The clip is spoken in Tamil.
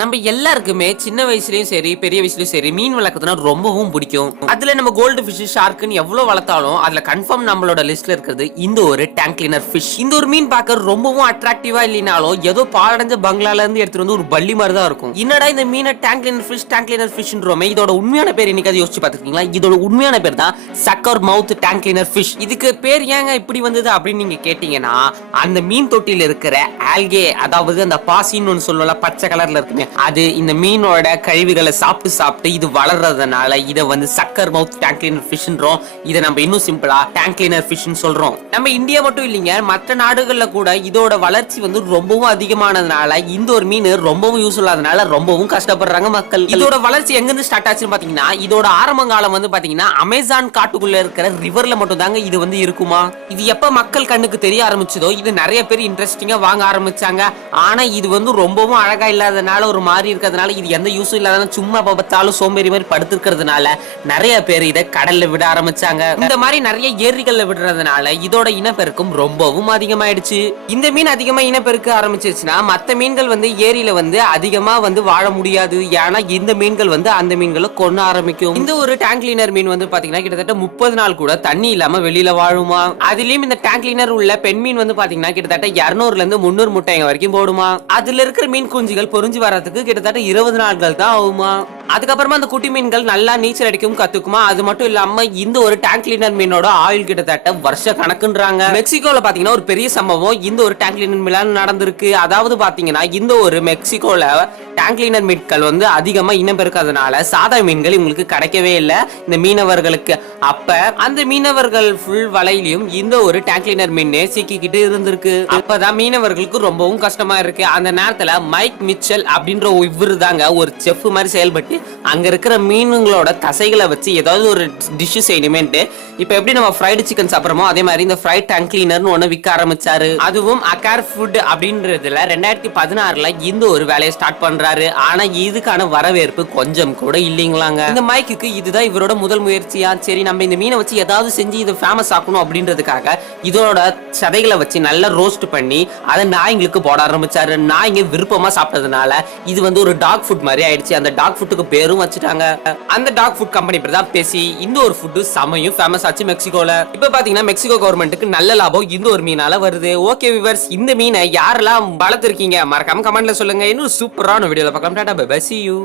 நம்ம எல்லாருக்குமே சின்ன வயசுலயும் சரி பெரிய வயசுலயும் சரி மீன் வளர்க்கறதுனா ரொம்பவும் பிடிக்கும். அதுல நம்ம கோல்டு ஃபிஷ் ஷார்க்குன்னு எவ்வளவு வளர்த்தாலும் அதுல கன்ஃபார்ம் நம்மளோட லிஸ்ட்ல இருக்கிறது இந்த ஒரு டேங்க் கிளீனர் ஃபிஷ். இந்த ஒரு மீன் பார்க்க ரொம்பவும் அட்ராக்டிவா இல்லைனாலும் ஏதோ பாலடைஞ்ச பங்களால இருந்து எடுத்துட்டு வந்து ஒரு பள்ளி மாதிரி தான் இருக்கும். என்னடா இந்த மீனை டேங்க் கிளீனர் ஃபிஷ்ன்றோமே, இதோட உண்மையான பேர் என்னைக்காவது யோசிச்சு பாத்துருக்கீங்களா? இதோட உண்மையான பேர் தான் சக்கர் மவுத் டேங்க் கிளீனர் ஃபிஷ். இதுக்கு பேர் ஏங்க இப்படி வந்தது அப்படின்னு நீங்க கேட்டீங்கன்னா, அந்த மீன் தொட்டியில இருக்கிற ஆல்கே, அதாவது அந்த பாசின்னு ஒன்னு சொல்லல, பச்சை கலர்ல இருக்குமே, அது இந்த மீனோட கழிவுகளை சாப்பிட்டு இது வளர்றதுனால இதை வந்து சக்கர் மவுத் டேங்க் கிளீனர் ஃபிஷ்ன்றோம். இதை நம்ம இன்னும் சிம்பிளா டேங்க் கிளீனர் ஃபிஷ்னு சொல்றோம். நம்ம இந்தியா மட்டும் இல்லைங்க, மற்ற நாடுகள்ல கூட இதோட வளர்ச்சி வந்து ரொம்பவும் அதிகமானதுனால இந்த ஒரு மீன் ரொம்பவும் யூஸ் இல்லாதனால ரொம்பவும் கஷ்டப்படுறாங்க மக்கள். இதோட வளர்ச்சி எங்க இருந்து ஸ்டார்ட் ஆச்சுன்னு பாத்தீங்கன்னா, இதோட ஆரம்ப காலம் வந்து பாத்தீங்கன்னா அமேசான் காட்டுக்குள்ள இருக்கிற ரிவர்ல மட்டும் தாங்க இது வந்து இருக்குமா. இது எப்ப மக்கள் கண்ணுக்கு தெரிய ஆரம்பிச்சதோ இது நிறைய பேர் இன்ட்ரெஸ்டிங்கா வாங்க ஆரம்பிச்சாங்க. ஆனா இது வந்து ரொம்பவும் அழகா இல்லாதனால ஒரு மாதிரி இருக்கிறதுனால இது எந்த யூஸும் இல்லாத சும்மா பார்த்தாலும் சோம்பேறி மாதிரி படுத்துக்கிறதுனால நிறைய பேர் இதை கடல்ல விட ஆரம்பிச்சாங்க. இந்த மாதிரி நிறைய ஏரிகள்ல விடுறதுனால இதோட இனப்பெருக்கம் ரொம்பவும் அதிகமாயிடுச்சு. இந்த மீன் அதிகமா இனப்பெருக்க ஆரம்பிச்சிருச்சுன்னா மற்ற மீன்கள் வந்து ஏரியில வந்து அதிகமா வந்து வாழ முடியாது. ஏன்னா இந்த மீன்கள் வந்து அந்த மீன்களை கொன்ன ஆரம்பிக்கும். இந்த ஒரு டேங்க் கிளீனர் மீன் வந்து பாத்தீங்கன்னா கிட்டத்தட்ட 30 நாள் கூட தண்ணி இல்லாம வெளியில வாழுமா. அதுலயும் இந்த டேங்க் கிளீனர் உள்ள பெண் மீன் வந்து பாத்தீங்கன்னா கிட்டத்தட்ட 200ல இருந்து 300 முட்டைங்க வரைக்கும் போடுமா. அதுல இருக்கிற மீன் குஞ்சுகள் பொறிஞ்சு வரதுக்கு கிட்டத்தட்ட 20 நாட்கள் தான் ஆகுமா. அதுக்கப்புறமா அந்த குட்டி மீன்கள் நல்லா நீச்சல் அடிக்கும் கத்துக்குமா. அது மட்டும் இல்லாம இந்த ஒரு டேங்க் கிளீனர் மீனோட ஆயுள் கிட்டத்தட்ட வருஷ கணக்குன்றாங்க. மெக்சிகோல பாத்தீங்கன்னா ஒரு பெரிய சம்பவம் இந்த ஒரு டேங்க் கிளீனர் மீன் நடந்திருக்கு. அதாவது பாத்தீங்கன்னா இந்த ஒரு மெக்சிகோல டேங்க் கிளீனர் மீன்கள் வந்து அதிகமா இனம் பெருக்காதனால சாதா மீன்கள் இவங்களுக்கு கிடைக்கவே இல்லை இந்த மீனவர்களுக்கு. அப்ப அந்த மீனவர்கள் ஃபுல் வலையிலும் இந்த ஒரு டேங்க் கிளீனர் மீன் சிக்கிக்கிட்டு இருந்திருக்கு. அப்பதான் மீனவர்களுக்கு ரொம்பவும் கஷ்டமா இருக்கு. அந்த நேரத்துல மைக் மிச்சல் அப்படின்ற இவரு தாங்க ஒரு செஃப் மாதிரி செயல்பட்டு அங்க இருக்கிற மீனுங்களோட தசைகளை வச்சு ஏதாவது ஒரு டிஷ் செய்யணுமேன்ட்டு இப்ப எப்படி நம்ம ஃப்ரைடு சிக்கன் சாப்பிடுறோமோ அதே மாதிரி இந்த ஃப்ரைட் டேங்க் கிளீனர்னு ஒண்ணு விற்க ஆரம்பிச்சாரு. அதுவும் அகார் ஃபுட் அப்படின்றதுல 2016ல இந்த ஒரு வேலையை ஸ்டார்ட் பண்றாரு. ஆனா இதுக்கான வரவேற்பு கொஞ்சம் கூட இல்லைங்களாங்க. இந்த மைக்குக்கு இதுதான் இவரோட முதல் முயற்சியா. சரி நம்ம இந்த மீனை வச்சு ஏதாவது செஞ்சு இது ஃபேமஸ் ஆக்கணும் அப்படின்றதுக்காக இதோட சதைகளை வச்சு நல்லா ரோஸ்ட் பண்ணி அதை நாய்ங்களுக்கு போட ஆரம்பிச்சாரு. நாய்ங்க விருப்பமா சாப்பிட்டதுனால இது வந்து ஒரு டாக் ஃபுட் மாதிரி ஆயிடுச்சு. அந்த டாக் ஃபுட்டுக்கு பேரும் வச்சுட்டாங்க. அந்த டாக் ஃபுட் கம்பெனி பேர் தான் பேசி. இந்த ஒரு ஃபுட் செமையும் ஃபேமஸ் ஆச்சு மெக்சிகோல. இப்ப பாத்தீங்கன்னா மெக்சிகோ கவர்மெண்ட்டுக்கு நல்ல லாபம் இந்த ஒரு மீனால வருது. ஓகே வியூவர்ஸ், இந்த மீனை யாரெல்லாம் வளர்த்திருக்கீங்க மறக்காம கமெண்ட்ல சொல்லுங்க. இன்னும் சூப்பரான வீடியோல பார்க்கலாம். டாடா பை பை, see you.